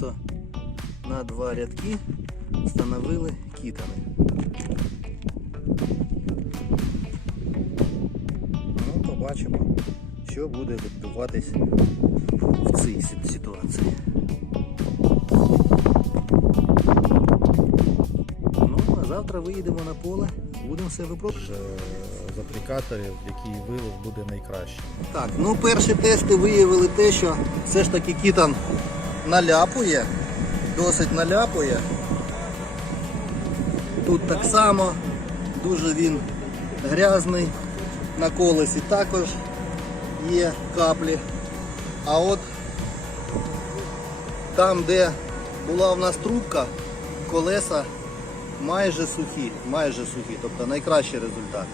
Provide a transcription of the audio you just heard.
Тобто на два рядки встановили кітани. Ну, побачимо, що буде відбуватись в цій ситуації. Ну, а завтра виїдемо на поле, будемо все випробувати. з аплікаторів, який вилив буде найкраще. Так, ну перші тести виявили те, що все ж таки кітан наляпує, досить наляпує. Тут так само, дуже він грязний, на колесі також є каплі. А от там, де була в нас трубка, колеса майже сухі, майже сухі, тобто найкращий результат.